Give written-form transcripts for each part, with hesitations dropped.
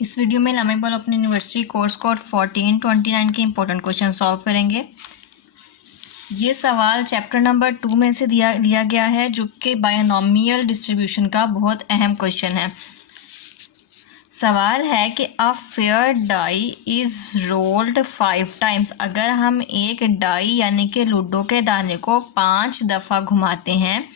इस वीडियो में Islamic ball अपनी यूनिवर्सिटी कोर्स कोड 1429 के इंपॉर्टेंट क्वेश्चन सॉल्व करेंगे। ये सवाल चैप्टर नंबर 2 में से लिया गया है, जो कि बायनॉमियल डिस्ट्रीब्यूशन का बहुत अहम क्वेश्चन है। सवाल है कि a fair die is rolled 5 times. अगर हम एक डाई यानी कि लूडो के दाने को 5 दफ़ा घुमाते हैं,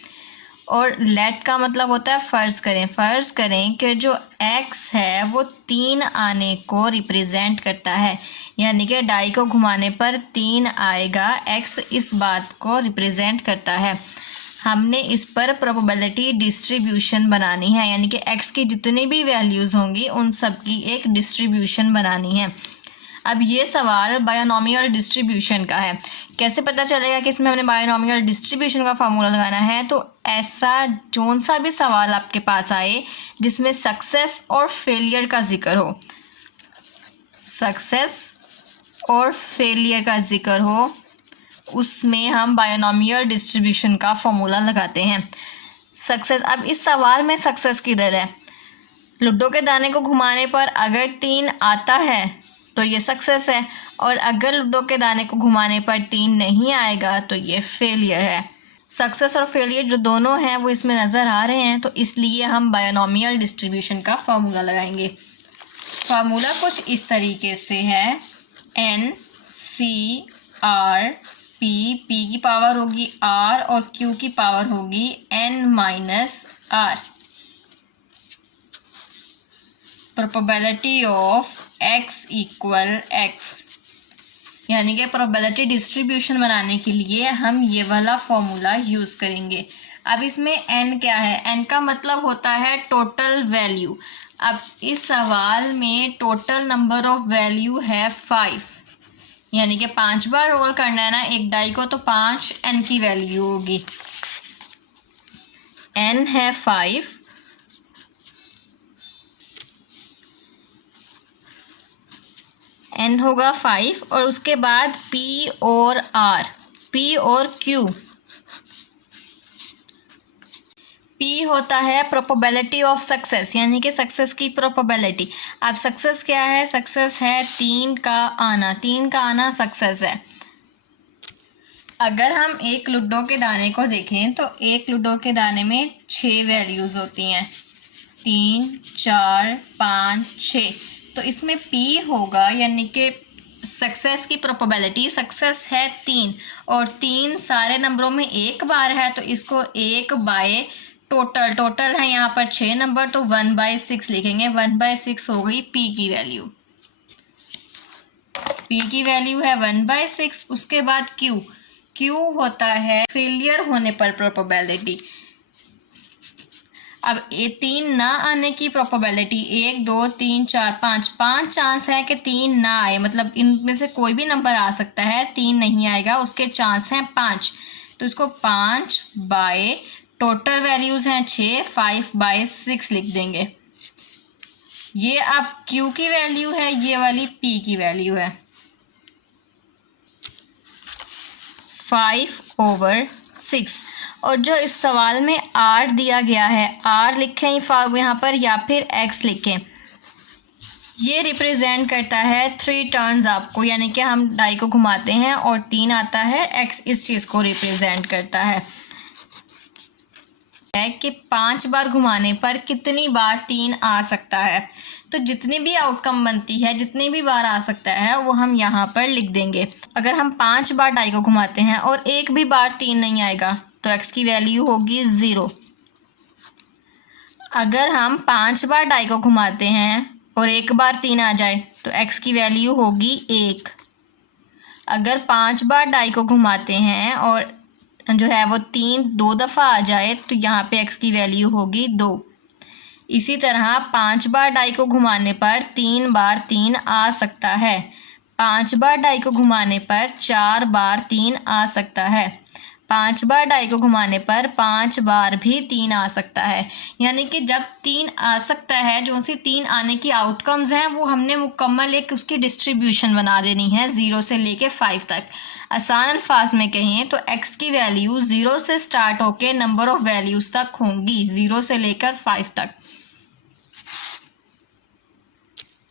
और लेट का मतलब होता है फ़र्ज़ करें कि जो एक्स है वो 3 आने को रिप्रेजेंट करता है, यानी कि डाई को घुमाने पर 3 आएगा। एक्स इस बात को रिप्रेजेंट करता है। हमने इस पर प्रोबेबिलिटी डिस्ट्रीब्यूशन बनानी है, यानी कि एक्स की जितनी भी वैल्यूज़ होंगी उन सब की एक डिस्ट्रीब्यूशन बनानी है। अब ये सवाल बायनॉमियल डिस्ट्रीब्यूशन का है। कैसे पता चलेगा कि इसमें हमने बायनॉमियल डिस्ट्रीब्यूशन का फार्मूला लगाना है? तो ऐसा जोन सा भी सवाल आपके पास आए जिसमें सक्सेस और फेलियर का जिक्र हो, सक्सेस और फेलियर का जिक्र हो, उसमें हम बायनॉमियल डिस्ट्रीब्यूशन का फार्मूला लगाते हैं। सक्सेस, अब इस सवाल में सक्सेस किधर है? लूडो के दाने को घुमाने पर अगर 3 आता है तो ये सक्सेस है, और अगर लूडो के दाने को घुमाने पर 3 नहीं आएगा तो ये फेलियर है। सक्सेस और फेलियर जो दोनों हैं वो इसमें नज़र आ रहे हैं, तो इसलिए हम बायनॉमियल डिस्ट्रीब्यूशन का फार्मूला लगाएंगे। फार्मूला कुछ इस तरीके से है, n C r p, p की पावर होगी आर और क्यू की पावर होगी n minus r. Probability of x equal x, यानी कि प्रोबेबिलिटी डिस्ट्रीब्यूशन बनाने के लिए हम ये वाला फॉर्मूला यूज़ करेंगे। अब इसमें n क्या है? n का मतलब होता है टोटल वैल्यू। अब इस सवाल में टोटल नंबर ऑफ वैल्यू है 5, यानी कि 5 बार रोल करना है ना एक डाई को, तो 5 n की वैल्यू होगी। n है 5, n होगा 5, और उसके बाद p और r, p और q। p होता है प्रोबेबिलिटी ऑफ सक्सेस, यानी कि सक्सेस की प्रोबेबिलिटी। अब सक्सेस क्या है? सक्सेस है 3 का आना, 3 का आना सक्सेस है। अगर हम एक लूडो के दाने को देखें तो एक लूडो के दाने में 6 वैल्यूज़ होती हैं, 3, 4, 5, 6। तो इसमें p होगा, यानी कि सक्सेस की प्रोबेबिलिटी, सक्सेस है 3 और 3 सारे नंबरों में एक बार है, तो इसको 1 बाय टोटल है यहाँ पर 6 नंबर, तो 1/6 लिखेंगे। 1/6 हो गई p की वैल्यू। p की वैल्यू है 1/6। उसके बाद q होता है फेलियर होने पर प्रोबेबिलिटी। अब ये 3 ना आने की प्रोबेबिलिटी, 1, 2, 3, 4, 5 चांस है कि 3 ना आए, मतलब इनमें से कोई भी नंबर आ सकता है, 3 नहीं आएगा, उसके चांस हैं 5। तो इसको 5 बाय टोटल वैल्यूज़ हैं 6, 5/6 लिख देंगे। ये अब Q की वैल्यू है, ये वाली P की वैल्यू है 5/6। और जो इस सवाल में r दिया गया है, r लिखें यहाँ पर या फिर x लिखें, ये रिप्रेजेंट करता है 3 टर्न्स आपको, यानी कि हम डाई को घुमाते हैं और 3 आता है, x इस चीज़ को रिप्रेजेंट करता है कि 5 बार घुमाने पर कितनी बार 3 आ सकता है। तो जितनी भी आउटकम बनती है, जितनी भी बार आ सकता है, वो हम यहाँ पर लिख देंगे। अगर हम 5 बार डाई को घुमाते हैं और एक भी बार 3 नहीं आएगा तो x की वैल्यू होगी 0। अगर हम 5 बार डाई को घुमाते हैं और एक बार 3 आ जाए तो x की वैल्यू होगी 1। अगर 5 बार डाई को घुमाते हैं और जो है वो 2 दफ़ा आ जाए तो यहाँ पे x की वैल्यू होगी 2। इसी तरह 5 बार डाई को घुमाने पर 3 बार 3 आ सकता है, 5 बार डाई को घुमाने पर 4 बार 3 आ सकता है, 5 बार डाई को घुमाने पर 5 बार भी 3 आ सकता है। यानी कि जब 3 आ सकता है, जो सी 3 आने की आउटकम्स हैं वो हमने मुकम्मल एक उसकी डिस्ट्रीब्यूशन बना देनी है 0 से लेके 5 तक। आसान अल्फाज में कहें तो x की वैल्यू 0 से स्टार्ट होके नंबर ऑफ वैल्यूज़ तक होंगी, 0 से लेकर 5 तक।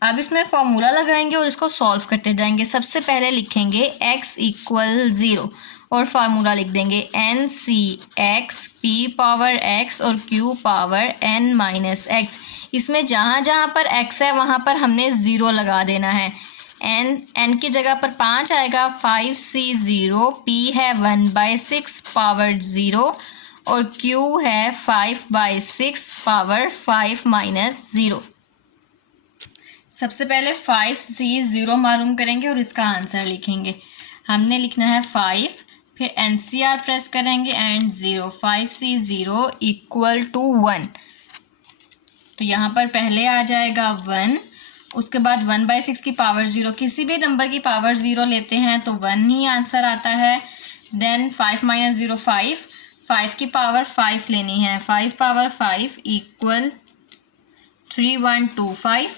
अब इसमें फॉर्मूला लगाएंगे और इसको सॉल्व करते जाएंगे। सबसे पहले लिखेंगे x इक्वल 0 और फार्मूला लिख देंगे n C x p power x और q power n minus x। इसमें जहाँ जहाँ पर x है वहाँ पर हमने 0 लगा देना है। n की जगह पर 5 आएगा, 5c 0, p है 1/6 पावर 0 और q है 5/6 पावर 5 माइनस 0। सबसे पहले 5c 0 मालूम करेंगे और इसका आंसर लिखेंगे। हमने लिखना है 5, फिर NCR प्रेस करेंगे एंड 0, 5c 0 इक्वल टू 1। तो यहाँ पर पहले आ जाएगा 1, उसके बाद 1/6 की पावर 0, किसी भी नंबर की पावर 0 लेते हैं तो 1 ही आंसर आता है। देन 5 माइनस 0 5, 5 की पावर 5 लेनी है, 5 पावर 5 इक्वल 3125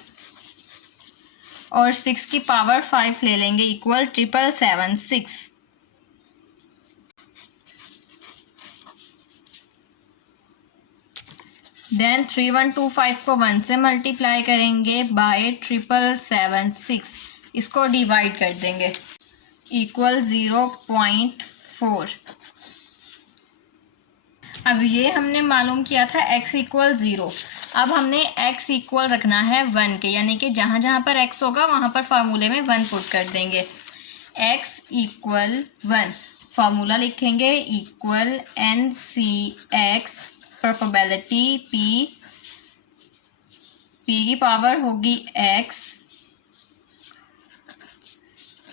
और 6 की पावर 5 ले लेंगे इक्वल 776। देन 3125 को 1 से मल्टीप्लाई करेंगे बाय 776, इसको डिवाइड कर देंगे इक्वल 0.4। अब ये हमने मालूम किया था x इक्वल 0। अब हमने x इक्वल रखना है 1 के, यानी कि जहाँ जहाँ पर x होगा वहाँ पर फार्मूले में 1 पुट कर देंगे। x इक्वल 1 फार्मूला लिखेंगे इक्वल NCX प्रोबेबिलिटी p की पावर होगी x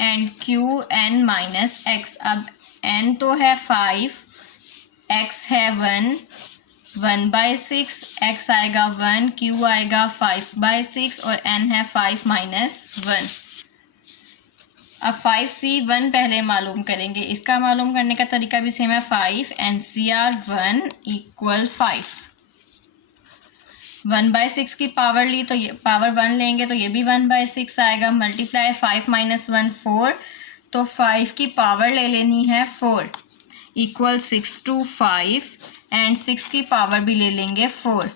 and q n minus x। अब n तो है 5, x है 1/6, x आएगा 1, q आएगा 5/6 और n है 5 माइनस 1। अब 5c1 पहले मालूम करेंगे, इसका मालूम करने का तरीका भी सेम है। 5 NCR 1 इक्वल 5, 1/6 की पावर ली तो ये पावर 1 लेंगे तो ये भी 1/6 आएगा, मल्टीप्लाई 5 माइनस 1 4, तो 5 की पावर ले लेनी है 4 इक्वल 625 एंड 6 की पावर भी ले लेंगे 4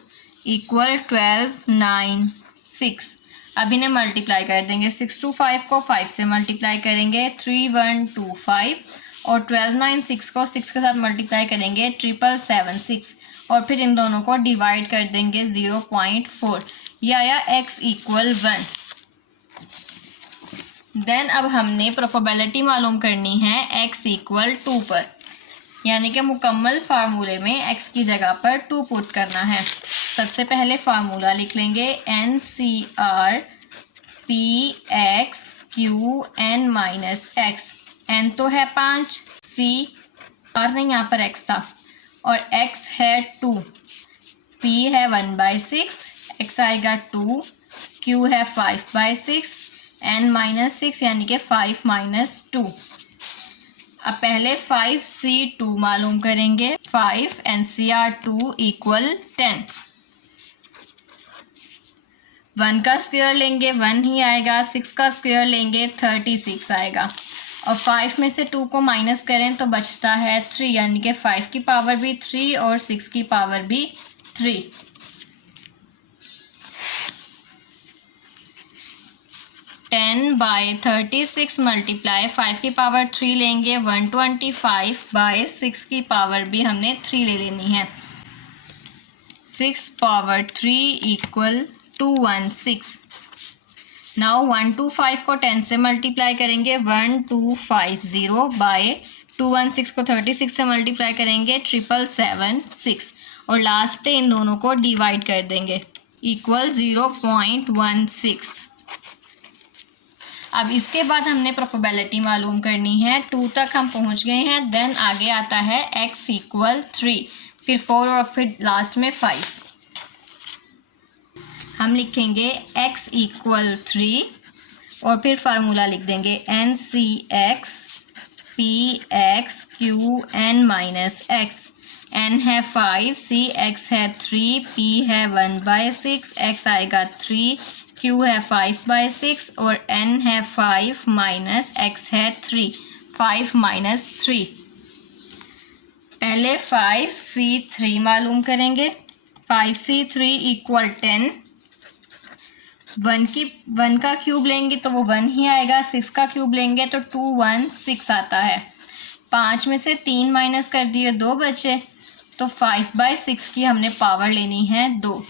इक्वल 1296। अब इन्हें मल्टीप्लाई कर देंगे, 625 को 5 से मल्टीप्लाई करेंगे 3125 और 1296 को 6 के साथ मल्टीप्लाई करेंगे 776 और फिर इन दोनों को डिवाइड कर देंगे 0.4। यह आया x इक्वल 1। देन अब हमने प्रोबेबिलिटी मालूम करनी है x इक्वल 2 पर, यानी कि मुकम्मल फार्मूले में x की जगह पर 2 पुट करना है। सबसे पहले फार्मूला लिख लेंगे NCR PX QN minus x। n तो है 5, c और नहीं यहाँ पर x था और x है 2, p है 1/6, x आएगा 2, q है 5/6, n माइनस 6 यानी कि 5 माइनस 2। अब पहले 5c2 मालूम करेंगे, 5 NCR 2 इक्वल 10। 1 का स्क्वायर लेंगे 1 ही आएगा, 6 का स्क्वायर लेंगे 36 आएगा और 5 में से 2 को माइनस करें तो बचता है 3, यानी कि 5 की पावर भी 3 और 6 की पावर भी 3। बाय 36 मल्टीप्लाई 5 की पावर 3 लेंगे 125 बाय 6 की पावर भी हमने 3 ले लेनी है, 6 पावर 3 इक्वल 216। नाउ 125 को 10 से मल्टीप्लाई करेंगे 1250 बाय 216 को 36 से मल्टीप्लाई करेंगे 776 और लास्ट पे इन दोनों को डिवाइड कर देंगे इक्वल 0.16। अब इसके बाद हमने प्रोबेबिलिटी मालूम करनी है, 2 तक हम पहुंच गए हैं। देन आगे आता है x इक्वल 3, फिर 4 और फिर लास्ट में 5। हम लिखेंगे x इक्वल 3 और फिर फार्मूला लिख देंगे NCX PX QN minus x। n है 5, cx है 3, p है 1/6, x आएगा 3, q है 5/6 और n है 5 माइनस x है 3, 5 माइनस 3। पहले 5c3 मालूम करेंगे, 5c3 इक्वल 10, वन का क्यूब लेंगे तो वो 1 ही आएगा, 6 का क्यूब लेंगे तो 2 1 6 आता है। 5 में से 3 माइनस कर दिए, 2 बचे, तो 5/6 की हमने पावर लेनी है 2।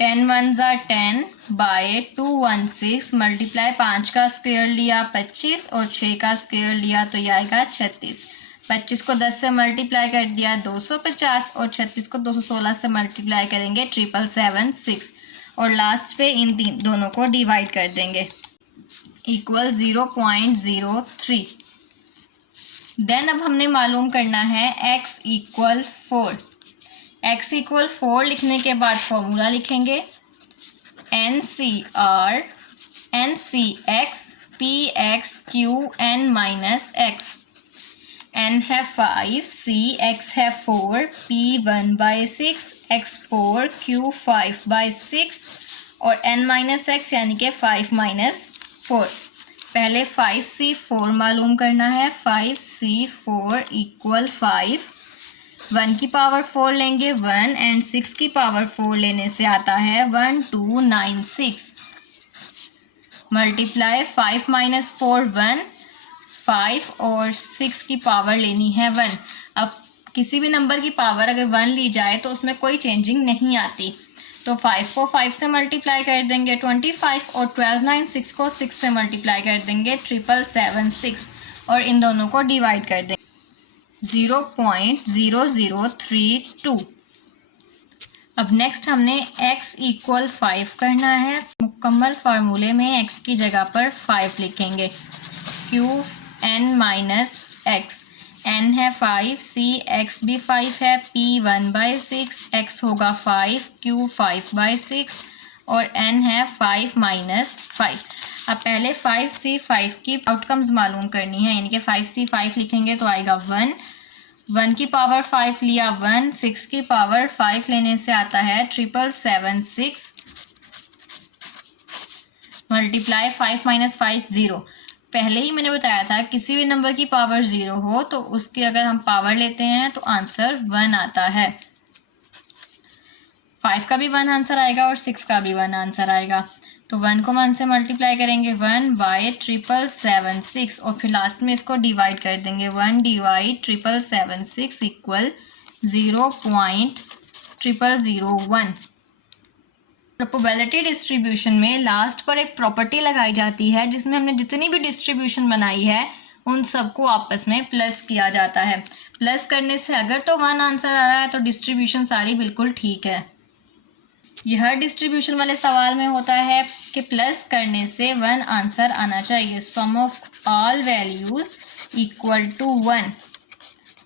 10 1 ज़ा 10 बाय 216 मल्टीप्लाई 5 का स्क्वायर लिया 25 और 6 का स्क्वायर लिया तो यह आएगा 36। 25 को 10 से मल्टीप्लाई कर दिया 250 और 36 को 216 से मल्टीप्लाई करेंगे 776 और लास्ट पे इन दोनों को डिवाइड कर देंगे इक्वल 0.03। देन अब हमने मालूम करना है x इक्वल 4। x इक्वल 4 लिखने के बाद फॉर्मूला लिखेंगे NCx px q n minus x। n है 5, c x है 4, p 1/6, x 4, q 5/6 और n माइनस x यानी कि 5 - 4। पहले 5c4 मालूम करना है। 5c4 equal 5। 1 की पावर 4 लेंगे 1 एंड 6 की पावर 4 लेने से आता है 1296 मल्टीप्लाई 5 - 4 1, 5 और 6 की पावर लेनी है 1। अब किसी भी नंबर की पावर अगर 1 ली जाए तो उसमें कोई चेंजिंग नहीं आती, तो 5 को 5 से मल्टीप्लाई कर देंगे 25 और 1296 को 6 से मल्टीप्लाई कर देंगे 776 और इन दोनों को डिवाइड कर देंगे 0.0032। अब नेक्स्ट हमने x इक्वल 5 करना है। मुकम्मल फार्मूले में x की जगह पर 5 लिखेंगे। q n minus x, n है 5, c x भी 5 है, p 1/6, x होगा 5, q 5/6 और n है 5 - 5। अब पहले 5c5 की आउटकम्स मालूम करनी है, यानी कि 5c5 लिखेंगे तो आएगा 1। 1 की पावर 5 लिया 1, 6 की पावर 5 लेने से आता है 776 मल्टीप्लाई 5 - 5 0। पहले ही मैंने बताया था किसी भी नंबर की पावर 0 हो तो उसकी अगर हम पावर लेते हैं तो आंसर 1 आता है। 5 का भी 1 आंसर आएगा और 6 का भी 1 आंसर आएगा। तो 1 को 1 से मल्टीप्लाई करेंगे 1/776 और फिर लास्ट में इसको डिवाइड कर देंगे 1/776 इक्वल 0.0001। प्रोबेबिलिटी डिस्ट्रीब्यूशन में लास्ट पर एक प्रॉपर्टी लगाई जाती है जिसमें हमने जितनी भी डिस्ट्रीब्यूशन बनाई है उन सबको आपस में प्लस किया जाता है। प्लस करने से अगर तो 1 आंसर आ रहा है तो डिस्ट्रीब्यूशन सारी बिल्कुल ठीक है। यह हर डिस्ट्रीब्यूशन वाले सवाल में होता है कि प्लस करने से 1 आंसर आना चाहिए। Sum of all values equal to 1।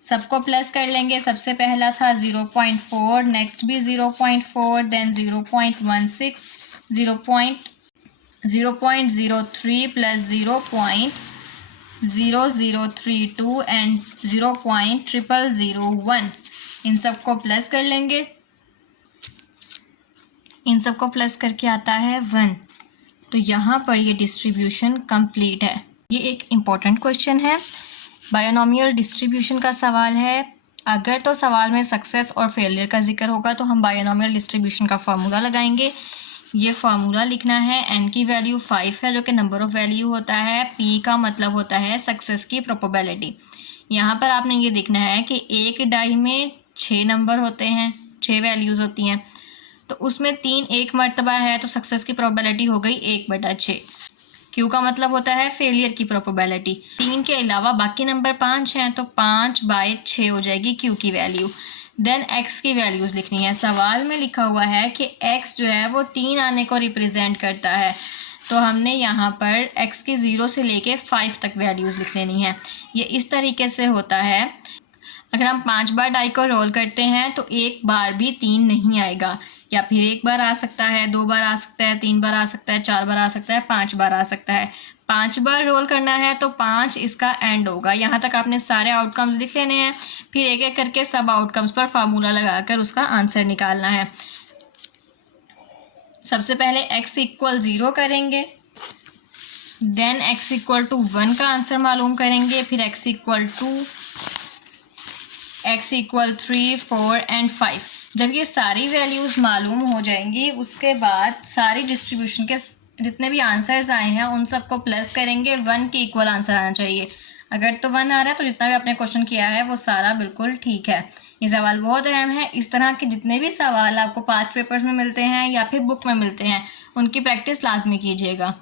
सबको प्लस कर लेंगे। सबसे पहला था 0.4, नेक्स्ट भी 0.4, देन 0.16, 0.003 प्लस 0.0032 एंड 0.0001। इन सबको प्लस कर लेंगे। इन सबको प्लस करके आता है 1। तो यहाँ पर ये डिस्ट्रीब्यूशन कंप्लीट है। ये एक इम्पॉर्टेंट क्वेश्चन है, बायनोमियल डिस्ट्रीब्यूशन का सवाल है। अगर तो सवाल में सक्सेस और फेलियर का जिक्र होगा तो हम बायनोमियल डिस्ट्रीब्यूशन का फार्मूला लगाएंगे। ये फार्मूला लिखना है। n की वैल्यू 5 है जो कि नंबर ऑफ वैल्यू होता है। p का मतलब होता है सक्सेस की प्रोबेबिलिटी। यहाँ पर आपने ये देखना है कि एक डाई में 6 नंबर होते हैं, 6 वैल्यूज़ होती हैं, तो उसमें 3 एक मरतबा है तो सक्सेस की प्रोबेबिलिटी हो गई 1/6। Q का मतलब होता है फेलियर की प्रोबेबिलिटी। 3 के अलावा बाकी नंबर 5 हैं तो 5/6 हो जाएगी Q की वैल्यू। देन X की वैल्यूज़ लिखनी है। सवाल में लिखा हुआ है कि X जो है वो 3 आने को रिप्रेजेंट करता है, तो हमने यहाँ पर X की 0 से लेके 5 तक वैल्यूज़ लिख लेनी है। ये इस तरीके से होता है। अगर हम 5 बार डाई को रोल करते हैं तो एक बार भी 3 नहीं आएगा, या फिर एक बार आ सकता है, 2 बार आ सकता है, 3 बार आ सकता है, 4 बार आ सकता है, 5 बार आ सकता है। 5 बार रोल करना है तो 5 इसका एंड होगा। यहाँ तक आपने सारे आउटकम्स लिख लेने हैं, फिर एक एक करके सब आउटकम्स पर फार्मूला लगाकर उसका आंसर निकालना है। सबसे पहले x इक्वल 0 करेंगे, देन x इक्वल टू 1 का आंसर मालूम करेंगे, फिर x equal 2, x equal 3, 4 and 5। जब ये सारी वैल्यूज़ मालूम हो जाएंगी उसके बाद सारी डिस्ट्रीब्यूशन के जितने भी आंसर्स आए हैं उन सबको प्लस करेंगे, 1 के इक्वल आंसर आना चाहिए। अगर तो 1 आ रहा है तो जितना भी आपने क्वेश्चन किया है वो सारा बिल्कुल ठीक है। ये सवाल बहुत अहम है। इस तरह के जितने भी सवाल आपको पास्ट पेपर्स में मिलते हैं या फिर बुक में मिलते हैं उनकी प्रैक्टिस लाजमी कीजिएगा।